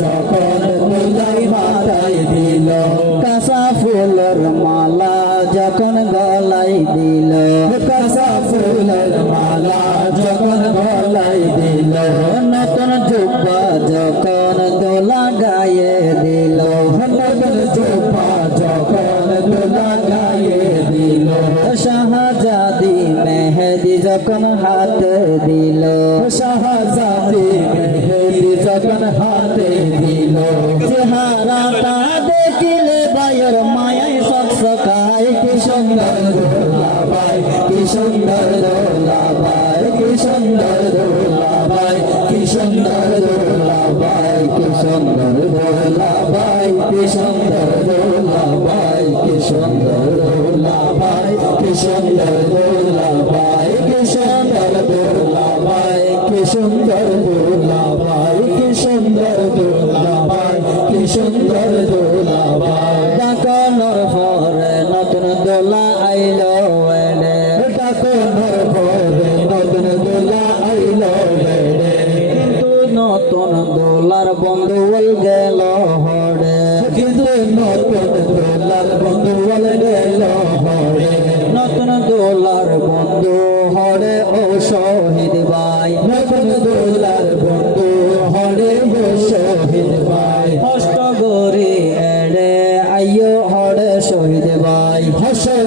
যখন দোলাই মাথায় দিল কাঁচা ফুলের মালা যখন গলাই দিল কাঁচা ফুলের মালা যখন গলাই দিল নতুন জুব্বা যখন দোলা গায়ে দিল নতুন জুব্বা যখন গায়ে দিল শাহজাদি মেহেদি যখন হাতে দিল, শাহজাদি সুন্দর দোলাবাই কি সুন্দর দোলাবাই কি সুন্দর দোলাবাই কি সুন্দর দোলাবাই কি সুন্দর দোলাবাই কি সুন্দর দোলাবাই কি সুন্দর দোলাবাই কি সুন্দর দোলাবাই কি সুন্দর দোলাবাই কি সুন্দর দোলাবাই কি সুন্দর দোলার বন্ধুল গেল হরে। কিন্তু নতুন দোলার বন্ধুল গেল হরে। নতুন দোলার বন্ধু হরে ও শহীদ ভাই। নতুন দোলার বন্ধু হরে ও শহীদ ভাই। কষ্ট গরি এড়ে আইয়ো হরে শহীদ ভাই। ফসল